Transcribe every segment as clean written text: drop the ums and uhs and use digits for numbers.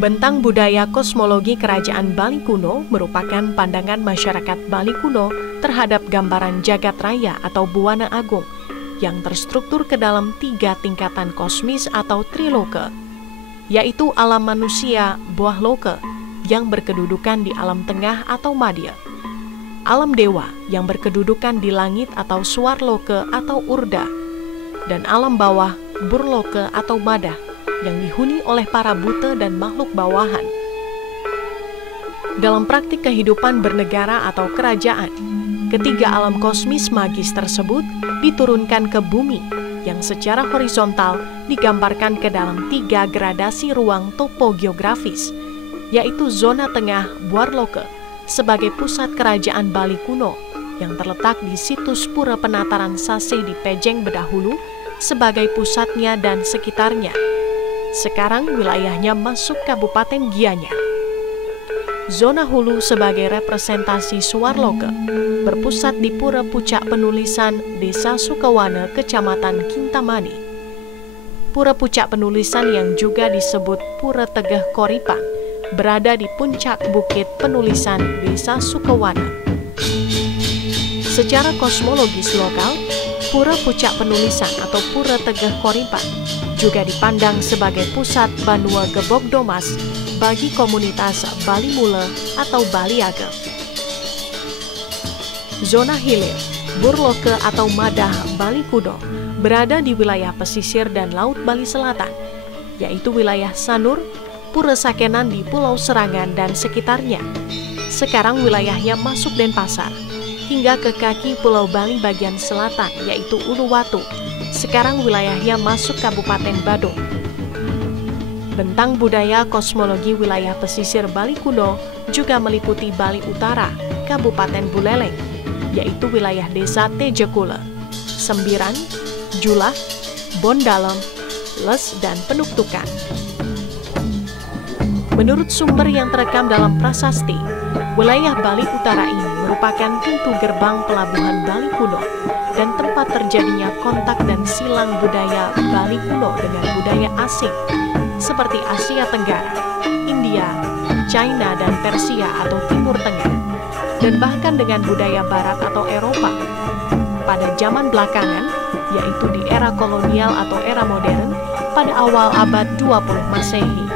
Bentang budaya kosmologi kerajaan Bali kuno merupakan pandangan masyarakat Bali kuno terhadap gambaran jagat raya atau buana agung yang terstruktur ke dalam 3 tingkatan kosmis atau triloke, yaitu alam manusia bawah loke yang berkedudukan di alam tengah atau madya, alam dewa yang berkedudukan di langit atau swarloke atau urda, dan alam bawah burloke atau badah yang dihuni oleh para buta dan makhluk bawahan. Dalam praktik kehidupan bernegara atau kerajaan, ketiga alam kosmis magis tersebut diturunkan ke bumi yang secara horizontal digambarkan ke dalam 3 gradasi ruang topogeografis, yaitu zona tengah Bwarloke sebagai pusat kerajaan Bali kuno yang terletak di situs Pura Penataran Sase di Pejeng Bedahulu sebagai pusatnya dan sekitarnya. Sekarang wilayahnya masuk Kabupaten Gianyar. Zona hulu sebagai representasi Swarloke berpusat di Pura Pucak Penulisan Desa Sukawana, Kecamatan Kintamani. Pura Pucak Penulisan yang juga disebut Pura Tegeh Koripan berada di puncak Bukit Penulisan Desa Sukawana. Secara kosmologis lokal, Pura Pucak Penulisan atau Pura Tegeh Koripan juga dipandang sebagai pusat Banua Gebog Domas bagi komunitas Bali Mule atau Bali Ageng. Zona hilir, Burloke atau Madah Bali kuno berada di wilayah pesisir dan Laut Bali Selatan, yaitu wilayah Sanur, Pura Sakenan di Pulau Serangan dan sekitarnya. Sekarang wilayahnya masuk Denpasar, hingga ke kaki Pulau Bali bagian selatan, yaitu Uluwatu. Sekarang wilayahnya masuk Kabupaten Badung. Bentang budaya kosmologi wilayah pesisir Bali kuno juga meliputi Bali Utara, Kabupaten Buleleng, yaitu wilayah desa Tejekule, Sembiran, Julah, Bondalem, Les, dan Penuktukan. Menurut sumber yang terekam dalam prasasti, wilayah Bali Utara ini merupakan pintu gerbang pelabuhan Bali kuno dan tempat terjadinya kontak dan silang budaya Bali kuno dengan budaya asing seperti Asia Tenggara, India, China, dan Persia atau Timur Tengah, dan bahkan dengan budaya Barat atau Eropa. Pada zaman belakangan, yaitu di era kolonial atau era modern, pada awal abad 20 Masehi.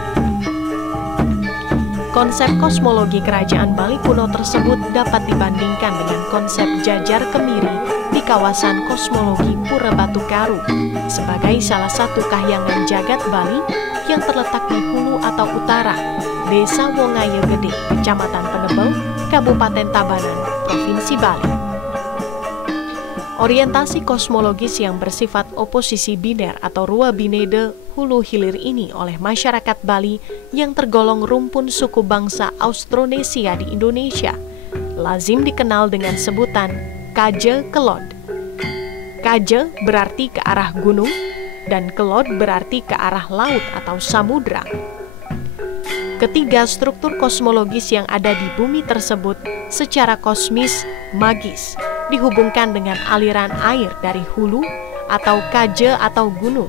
Konsep kosmologi kerajaan Bali kuno tersebut dapat dibandingkan dengan konsep Jajar Kemiri di kawasan kosmologi Pura Batu Karu sebagai salah satu kahyangan jagat Bali yang terletak di hulu atau utara Desa Wongaya Gede, Kecamatan Penebel, Kabupaten Tabanan, Provinsi Bali. Orientasi kosmologis yang bersifat oposisi biner atau rua binede hulu hilir ini oleh masyarakat Bali yang tergolong rumpun suku bangsa Austronesia di Indonesia lazim dikenal dengan sebutan Kaje Kelod. Kaje berarti ke arah gunung dan Kelod berarti ke arah laut atau samudra. Ketiga struktur kosmologis yang ada di bumi tersebut secara kosmis magis dihubungkan dengan aliran air dari hulu atau kaje atau gunung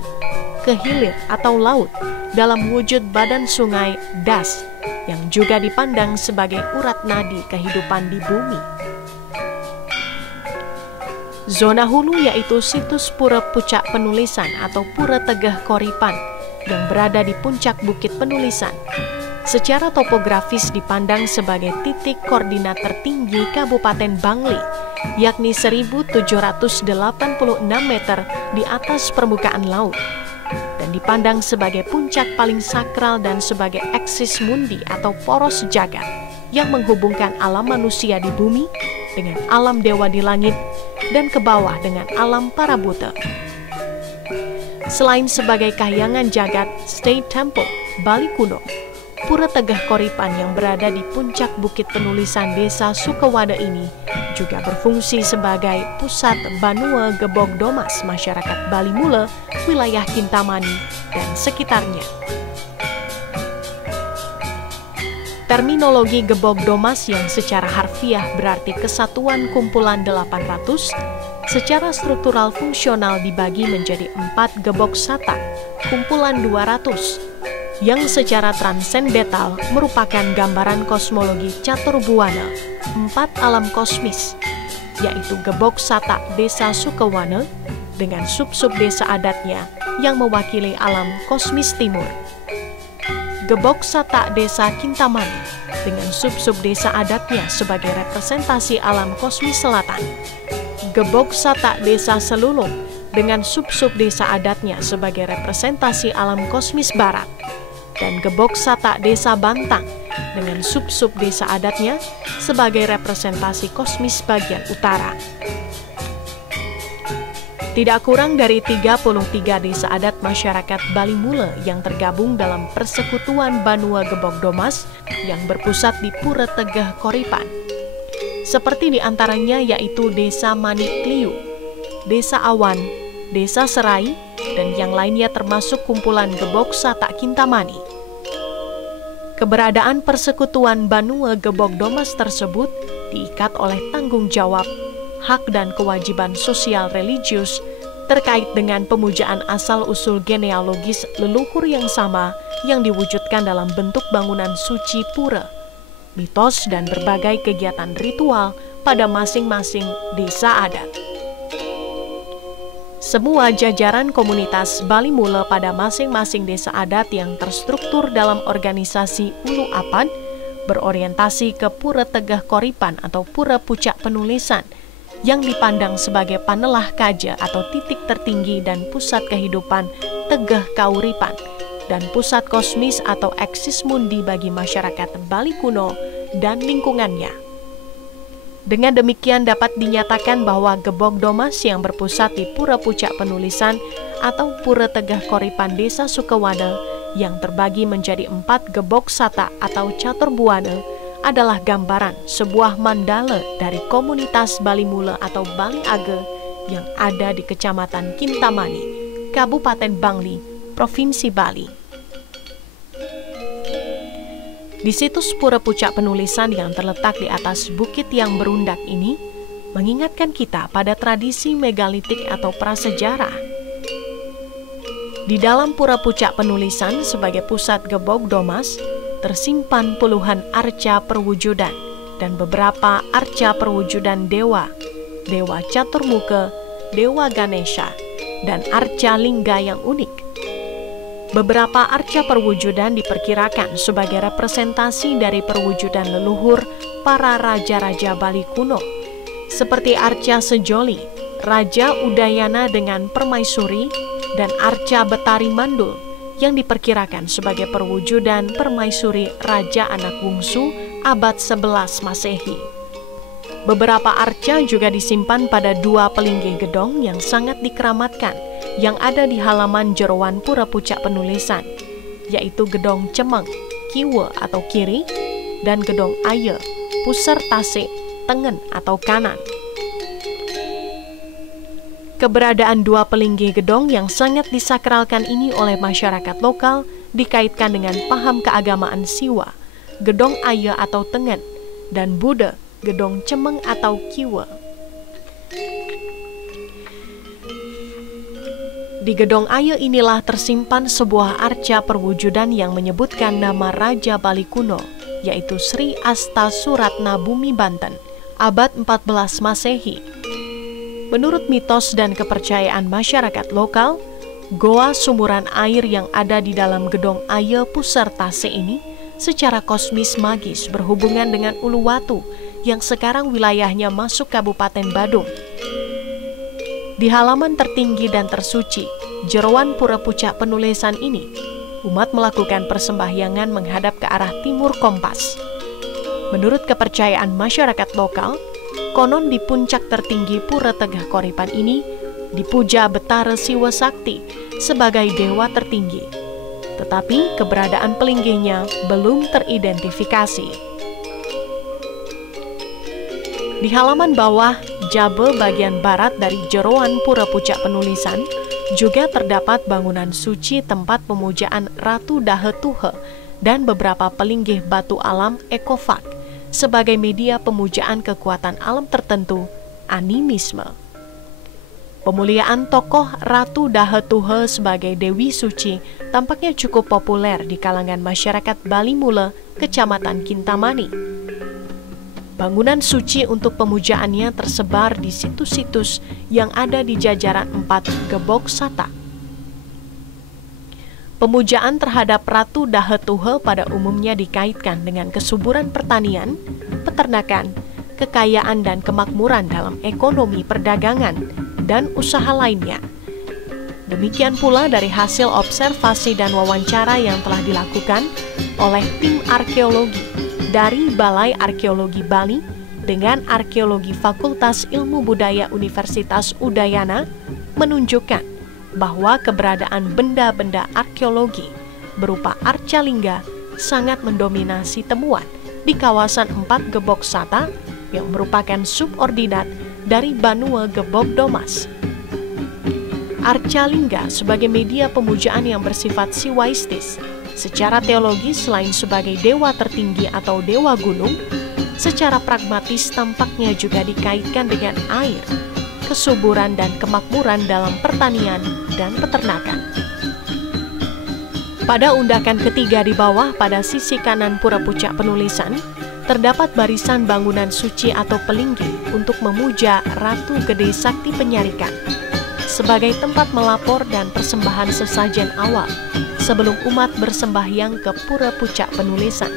ke hilir atau laut dalam wujud badan sungai das yang juga dipandang sebagai urat nadi kehidupan di bumi. Zona hulu yaitu situs Pura Pucak Penulisan atau Pura Tegeh Koripan yang berada di puncak Bukit Penulisan. Secara topografis dipandang sebagai titik koordinat tertinggi Kabupaten Bangli, yakni 1.786 meter di atas permukaan laut, dan dipandang sebagai puncak paling sakral dan sebagai eksis mundi atau poros jagat yang menghubungkan alam manusia di bumi dengan alam dewa di langit dan ke bawah dengan alam para buta. Selain sebagai kahyangan jagat State Temple Bali kuno, Pura Tegeh Koripan yang berada di puncak Bukit Penulisan Desa Sukawada ini juga berfungsi sebagai pusat Banua Gebog Domas masyarakat Bali Mule, wilayah Kintamani, dan sekitarnya. Terminologi Gebog Domas yang secara harfiah berarti kesatuan kumpulan 800, secara struktural fungsional dibagi menjadi 4 gebog sata, kumpulan 200, yang secara transendental merupakan gambaran kosmologi caturbuana, 4 alam kosmis, yaitu Gebog Satak Desa Sukewana dengan sub-sub desa adatnya yang mewakili alam kosmis timur, Gebog Satak Desa Kintamani dengan sub-sub desa adatnya sebagai representasi alam kosmis selatan, Gebog Satak Desa Selulung dengan sub-sub desa adatnya sebagai representasi alam kosmis barat, dan Gebog Satak Desa Bantang dengan sub-sub desa adatnya sebagai representasi kosmis bagian utara. Tidak kurang dari 33 desa adat masyarakat Bali Mule yang tergabung dalam Persekutuan Banua Gebog Domas yang berpusat di Pura Tegeh Koripan. Seperti diantaranya yaitu Desa Manikliu, Desa Awan, Desa Serai, dan yang lainnya termasuk kumpulan Gebog Satak Kintamani. Keberadaan Persekutuan Banua Gebog Domas tersebut diikat oleh tanggung jawab, hak dan kewajiban sosial religius terkait dengan pemujaan asal-usul genealogis leluhur yang sama yang diwujudkan dalam bentuk bangunan suci pura, mitos, dan berbagai kegiatan ritual pada masing-masing desa adat. Semua jajaran komunitas Bali Mule pada masing-masing desa adat yang terstruktur dalam organisasi Ulu Apan berorientasi ke Pura Tegeh Koripan atau Pura Pucak Penulisan yang dipandang sebagai panelah kaja atau titik tertinggi dan pusat kehidupan Tegeh Kauripan dan pusat kosmis atau eksis mundi bagi masyarakat Bali kuno dan lingkungannya. Dengan demikian dapat dinyatakan bahwa Gebog Domas yang berpusat di Pura Pucak Penulisan atau Pura Tegeh Koripan Desa Sukewana yang terbagi menjadi 4 Gebog Satak atau caturbuana adalah gambaran sebuah mandala dari komunitas Bali Mule atau Bali Age yang ada di Kecamatan Kintamani, Kabupaten Bangli, Provinsi Bali. Di situs Pura Pucak Penulisan yang terletak di atas bukit yang berundak ini mengingatkan kita pada tradisi megalitik atau prasejarah. Di dalam Pura Pucak Penulisan sebagai pusat Gebog Domas tersimpan puluhan arca perwujudan dan beberapa arca perwujudan dewa, dewa Caturmuka, dewa Ganesha, dan arca lingga yang unik. Beberapa arca perwujudan diperkirakan sebagai representasi dari perwujudan leluhur para raja-raja Bali kuno, seperti arca Sejoli, Raja Udayana dengan Permaisuri, dan arca Betari Mandul yang diperkirakan sebagai perwujudan Permaisuri Raja Anak Wungsu abad 11 Masehi. Beberapa arca juga disimpan pada 2 pelinggih gedong yang sangat dikeramatkan yang ada di halaman jeroan Pura Pucak Penulisan, yaitu Gedong Cemeng, Kiwe atau kiri, dan Gedong Aye, Pusar Tasik, Tengen atau kanan. Keberadaan 2 pelinggih gedong yang sangat disakralkan ini oleh masyarakat lokal dikaitkan dengan paham keagamaan Siwa, Gedong Aye atau Tengen, dan Buddha, Gedong Cemeng atau Kiwe. Di Gedong Aye inilah tersimpan sebuah arca perwujudan yang menyebutkan nama Raja Bali kuno, yaitu Sri Asta Suratna Bumi Banten, abad 14 Masehi. Menurut mitos dan kepercayaan masyarakat lokal, goa sumuran air yang ada di dalam Gedong Aye Pusar Tase ini secara kosmis magis berhubungan dengan Uluwatu yang sekarang wilayahnya masuk Kabupaten Badung. Di halaman tertinggi dan tersuci, jeroan Pura Pucak Penulisan ini, umat melakukan persembahyangan menghadap ke arah timur kompas. Menurut kepercayaan masyarakat lokal, konon di puncak tertinggi Pura Tegeh Koripan ini dipuja Betara Siwa Sakti sebagai dewa tertinggi. Tetapi keberadaan pelinggihnya belum teridentifikasi. Di halaman bawah, Jabe bagian barat dari jeroan Pura Pucak Penulisan juga terdapat bangunan suci tempat pemujaan Ratu Dahetuhe dan beberapa pelinggih batu alam ekofak sebagai media pemujaan kekuatan alam tertentu, animisme. Pemuliaan tokoh Ratu Dahetuhe sebagai Dewi Suci tampaknya cukup populer di kalangan masyarakat Bali Mule, Kecamatan Kintamani. Bangunan suci untuk pemujaannya tersebar di situs-situs yang ada di jajaran 4 Gebok Sata. Pemujaan terhadap Ratu Dahetuhe pada umumnya dikaitkan dengan kesuburan pertanian, peternakan, kekayaan dan kemakmuran dalam ekonomi perdagangan, dan usaha lainnya. Demikian pula dari hasil observasi dan wawancara yang telah dilakukan oleh tim arkeologi dari Balai Arkeologi Bali dengan Arkeologi Fakultas Ilmu Budaya Universitas Udayana menunjukkan bahwa keberadaan benda-benda arkeologi berupa arcalingga sangat mendominasi temuan di kawasan 4 Gebok Sata yang merupakan subordinat dari Banua Gebok Domas. Arcalingga sebagai media pemujaan yang bersifat siwaistis, secara teologis selain sebagai dewa tertinggi atau dewa gunung, secara pragmatis tampaknya juga dikaitkan dengan air, kesuburan dan kemakmuran dalam pertanian dan peternakan. Pada undakan ketiga di bawah pada sisi kanan pura pucak penulisan, terdapat barisan bangunan suci atau pelinggi untuk memuja Ratu Gede Sakti Penyarikan sebagai tempat melapor dan persembahan sesajen awal sebelum umat bersembahyang ke pura pucak penulisan.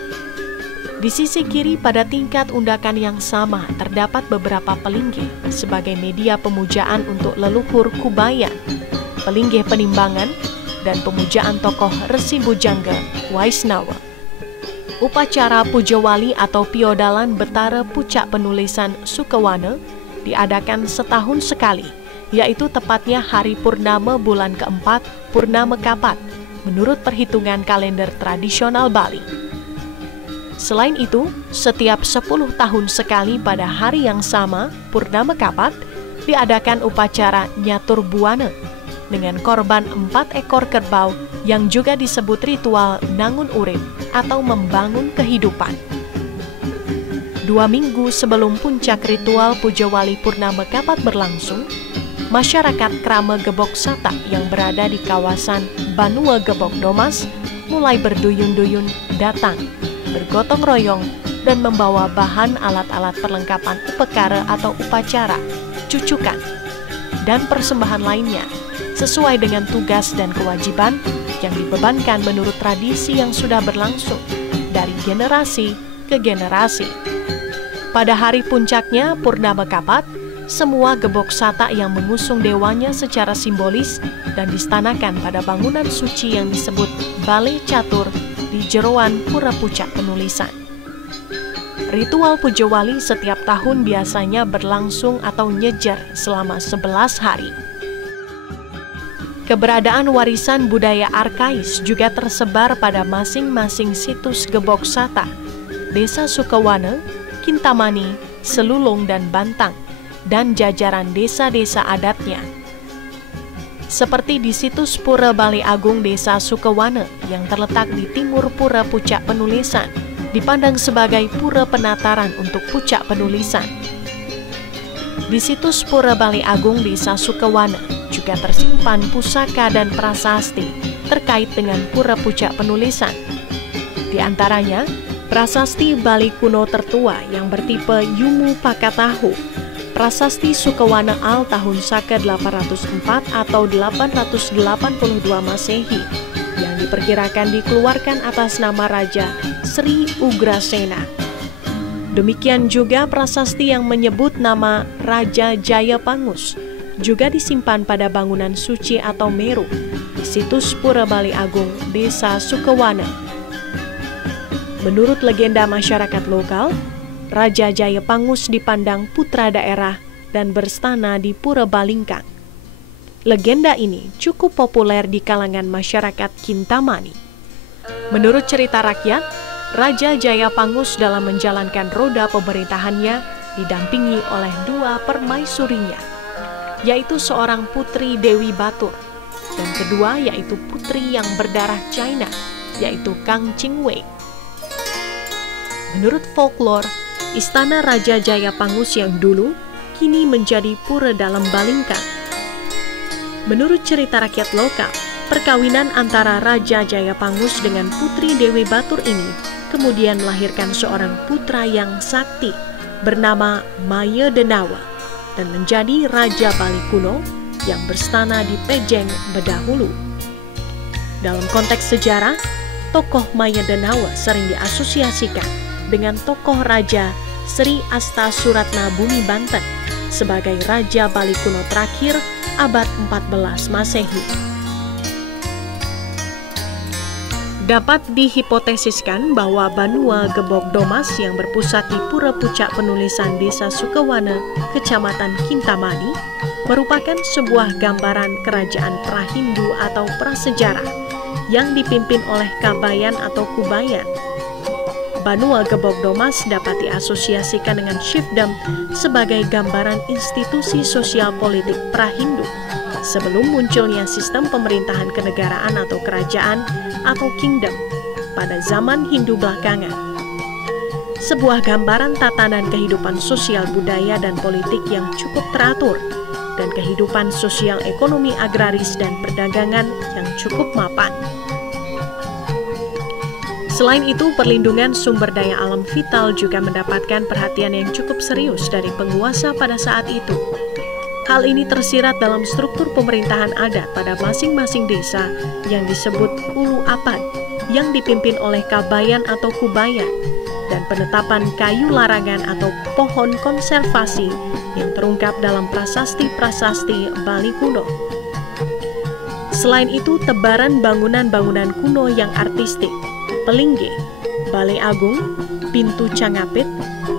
Di sisi kiri pada tingkat undakan yang sama terdapat beberapa pelinggi sebagai media pemujaan untuk leluhur Kubayan, pelinggi penimbangan, dan pemujaan tokoh Resi Bujangga Waisnawa. Upacara Pujawali atau Piodalan Betara Pucak Penulisan Sukewana diadakan setahun sekali, yaitu tepatnya hari Purnama bulan keempat Purnama Kapat, menurut perhitungan kalender tradisional Bali. Selain itu, setiap 10 tahun sekali pada hari yang sama Purnama Kapat diadakan upacara Nyatur Buana dengan korban 4 ekor kerbau yang juga disebut ritual Nangun Urip atau membangun kehidupan. 2 minggu sebelum puncak ritual Pujawali Purnama Kapat berlangsung, masyarakat Krama Gebok Sata yang berada di kawasan Banua Gebok Domas mulai berduyun-duyun datang, bergotong royong, dan membawa bahan alat-alat perlengkapan upekara atau upacara, cucukan, dan persembahan lainnya sesuai dengan tugas dan kewajiban yang dibebankan menurut tradisi yang sudah berlangsung dari generasi ke generasi. Pada hari puncaknya Purnama Kapat, semua Gebok Sata yang mengusung dewanya secara simbolis dan distanakan pada bangunan suci yang disebut Balai Catur di jeroan Pura Pucak Penulisan. Ritual Pujawali setiap tahun biasanya berlangsung atau nyejer selama 11 hari. Keberadaan warisan budaya arkais juga tersebar pada masing-masing situs Gebok Sata, Desa Sukewana, Kintamani, Selulung, dan Bantang, dan jajaran desa-desa adatnya. Seperti di situs Pura Balai Agung Desa Sukewana yang terletak di timur Pura Pucak Penulisan, dipandang sebagai pura penataran untuk pucak penulisan. Di situs Pura Balai Agung Desa Sukewana juga tersimpan pusaka dan prasasti terkait dengan pura pucak penulisan. Di antaranya, prasasti Bali kuno tertua yang bertipe Yumu Pakatahu, prasasti Sukewana Al tahun Saka 804 atau 882 Masehi yang diperkirakan dikeluarkan atas nama Raja Sri Ugrasena. Demikian juga prasasti yang menyebut nama Raja Jayapangus juga disimpan pada bangunan suci atau Meru di situs Pura Balai Agung Desa Sukewana. Menurut legenda masyarakat lokal, Raja Jayapangus dipandang putra daerah dan berstana di Pura Balingkang. Legenda ini cukup populer di kalangan masyarakat Kintamani. Menurut cerita rakyat, Raja Jayapangus dalam menjalankan roda pemerintahannya didampingi oleh 2 permaisurinya, yaitu seorang putri Dewi Batur, dan kedua yaitu putri yang berdarah China, yaitu Kang Chingwei. Menurut folklore, istana Raja Jayapangus yang dulu kini menjadi pura dalam Balingkang, Menurut cerita rakyat lokal, perkawinan antara Raja Jayapangus dengan Putri Dewi Batur ini kemudian melahirkan seorang putra yang sakti bernama Maya Denawa dan menjadi Raja Bali kuno yang berstana di Pejeng Bedahulu. Dalam konteks sejarah, tokoh Maya Denawa sering diasosiasikan dengan tokoh Raja Sri Asta Suratna Bumi Banten sebagai Raja Bali kuno terakhir abad 14 Masehi. Dapat dihipotesiskan bahwa Banua Gebog Domas yang berpusat di Pura Pucak Penulisan Desa Sukewana, Kecamatan Kintamani, merupakan sebuah gambaran kerajaan pra-Hindu atau prasejarah yang dipimpin oleh Kabayan atau Kubayan. Banua Gebog Domas dapat diasosiasikan dengan Chiefdom sebagai gambaran institusi sosial politik pra-Hindu sebelum munculnya sistem pemerintahan kenegaraan atau kerajaan atau kingdom pada zaman Hindu belakangan. Sebuah gambaran tatanan kehidupan sosial budaya dan politik yang cukup teratur dan kehidupan sosial ekonomi agraris dan perdagangan yang cukup mapan. Selain itu, perlindungan sumber daya alam vital juga mendapatkan perhatian yang cukup serius dari penguasa pada saat itu. Hal ini tersirat dalam struktur pemerintahan adat pada masing-masing desa yang disebut Ulu Apad, yang dipimpin oleh Kabayan atau Kubayan, dan penetapan kayu larangan atau pohon konservasi yang terungkap dalam prasasti-prasasti Bali kuno. Selain itu, tebaran bangunan-bangunan kuno yang artistik, Pelingge, Balai Agung, Pintu Cangapit,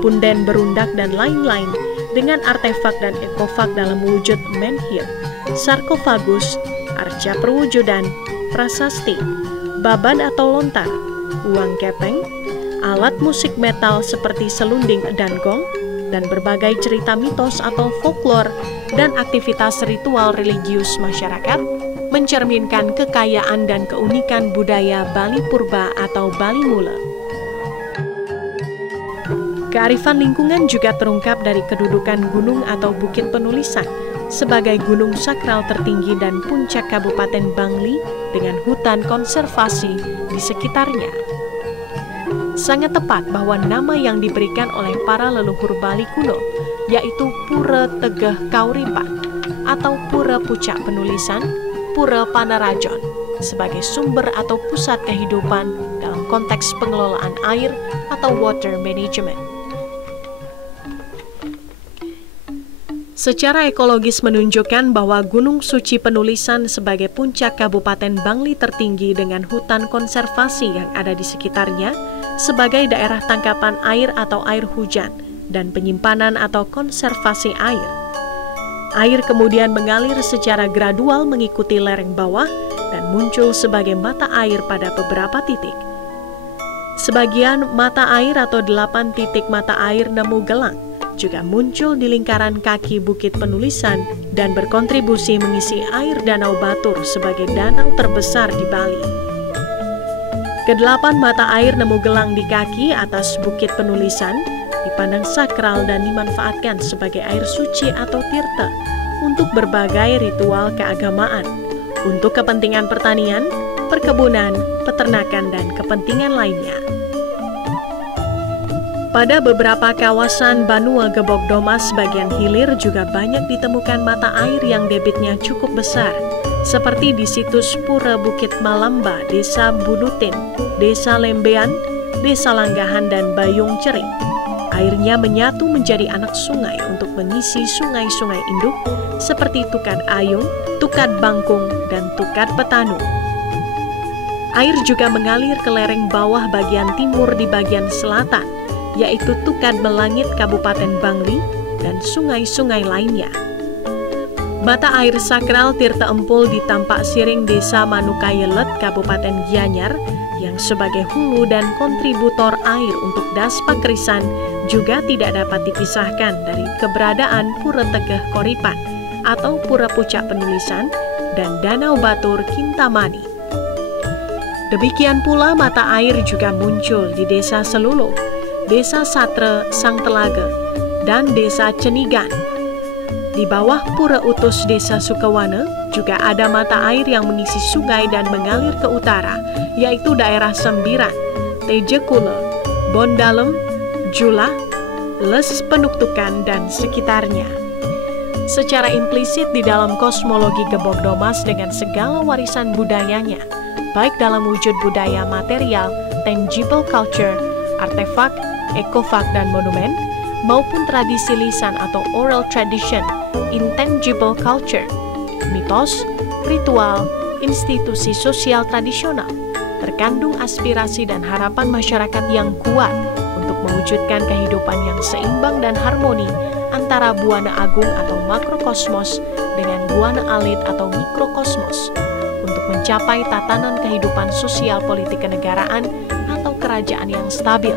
Punden Berundak, dan lain-lain dengan artefak dan ekofak dalam wujud menhir, sarkofagus, arca perwujudan, prasasti, baban atau lontar, uang kepeng, alat musik metal seperti selunding dan gong, dan berbagai cerita mitos atau folklore dan aktivitas ritual religius masyarakat mencerminkan kekayaan dan keunikan budaya Bali Purba atau Bali Mula. Kearifan lingkungan juga terungkap dari kedudukan gunung atau bukit penulisan sebagai gunung sakral tertinggi dan puncak Kabupaten Bangli dengan hutan konservasi di sekitarnya. Sangat tepat bahwa nama yang diberikan oleh para leluhur Bali kuno, yaitu Pura Tegeh Kauripan atau Pura Pucak Penulisan, Pura Panarajon, sebagai sumber atau pusat kehidupan dalam konteks pengelolaan air atau water management. Secara ekologis menunjukkan bahwa Gunung Suci Penulisan sebagai puncak Kabupaten Bangli tertinggi dengan hutan konservasi yang ada di sekitarnya sebagai daerah tangkapan air atau air hujan dan penyimpanan atau konservasi air. Air kemudian mengalir secara gradual mengikuti lereng bawah dan muncul sebagai mata air pada beberapa titik. Sebagian mata air atau 8 titik mata air Nemu Gelang juga muncul di lingkaran kaki Bukit Penulisan dan berkontribusi mengisi air Danau Batur sebagai danau terbesar di Bali. Kedelapan mata air Nemu Gelang di kaki atas Bukit Penulisan dipandang sakral dan dimanfaatkan sebagai air suci atau tirta untuk berbagai ritual keagamaan, untuk kepentingan pertanian, perkebunan, peternakan, dan kepentingan lainnya. Pada beberapa kawasan Banua Gebog Domas bagian hilir juga banyak ditemukan mata air yang debitnya cukup besar, seperti di situs Pura Bukit Malamba, Desa Budutin, Desa Lembean, Desa Langgahan, dan Bayung Cering. Airnya menyatu menjadi anak sungai untuk mengisi sungai-sungai induk seperti Tukad Ayung, Tukad Bangkung, dan Tukad Petanu. Air juga mengalir ke lereng bawah bagian timur di bagian selatan, yaitu Tukad Melangit Kabupaten Bangli dan sungai-sungai lainnya. Mata air sakral Tirta Empul di Tampak Siring Desa Manukayelet Kabupaten Gianyar yang sebagai hulu dan kontributor air untuk Das Pakrisan juga tidak dapat dipisahkan dari keberadaan Pura Tegeh Koripan atau Pura Pucak Penulisan dan Danau Batur Kintamani. Demikian pula mata air juga muncul di Desa Seluluh, Desa Satre Sang Telaga, dan Desa Cenigan. Di bawah Pura Utus Desa Sukewana, Juga ada mata air yang mengisi sungai dan mengalir ke utara, yaitu daerah Sembiran, Tejekule, Bondalem, Jula, Les Penuktukan, dan sekitarnya. Secara implisit di dalam kosmologi Gebog Domas dengan segala warisan budayanya, baik dalam wujud budaya material, tangible culture, artefak, ekofak, dan monumen, maupun tradisi lisan atau oral tradition, intangible culture, mitos, ritual, institusi sosial tradisional, terkandung aspirasi dan harapan masyarakat yang kuat untuk mewujudkan kehidupan yang seimbang dan harmoni antara buana agung atau makrokosmos dengan buana alit atau mikrokosmos untuk mencapai tatanan kehidupan sosial politik kenegaraan atau kerajaan yang stabil,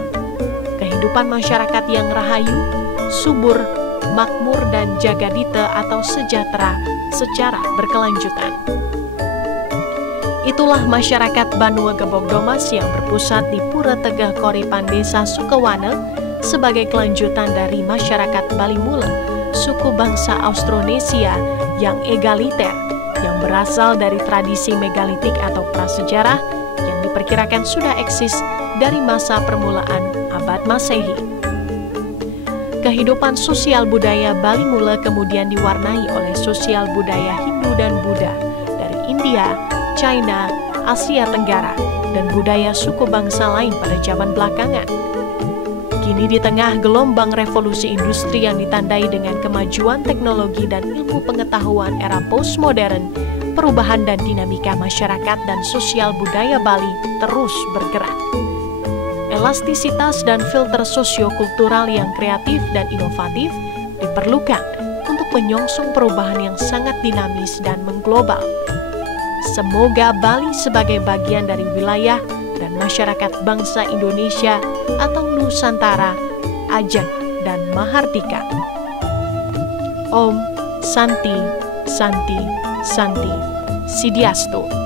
kehidupan masyarakat yang rahayu, subur, makmur, dan jagadita atau sejahtera secara berkelanjutan. Itulah masyarakat Banua Gebog Domas yang berpusat di Pura Tegah Koripan Desa Sukewana sebagai kelanjutan dari masyarakat Bali Mula, suku bangsa Austronesia yang egaliter, yang berasal dari tradisi megalitik atau prasejarah yang diperkirakan sudah eksis dari masa permulaan abad Masehi. Kehidupan sosial budaya Bali Mula kemudian diwarnai oleh sosial budaya Hindu dan Buddha dari India, China, Asia Tenggara, dan budaya suku bangsa lain pada zaman belakangan. Kini di tengah gelombang revolusi industri yang ditandai dengan kemajuan teknologi dan ilmu pengetahuan era postmodern, perubahan dan dinamika masyarakat dan sosial budaya Bali terus bergerak. Elastisitas dan filter sosiokultural yang kreatif dan inovatif diperlukan untuk menyongsong perubahan yang sangat dinamis dan mengglobal. Semoga Bali sebagai bagian dari wilayah dan masyarakat bangsa Indonesia atau Nusantara, ajak dan mahardika. Om Santi Santi Santi Sidiastu.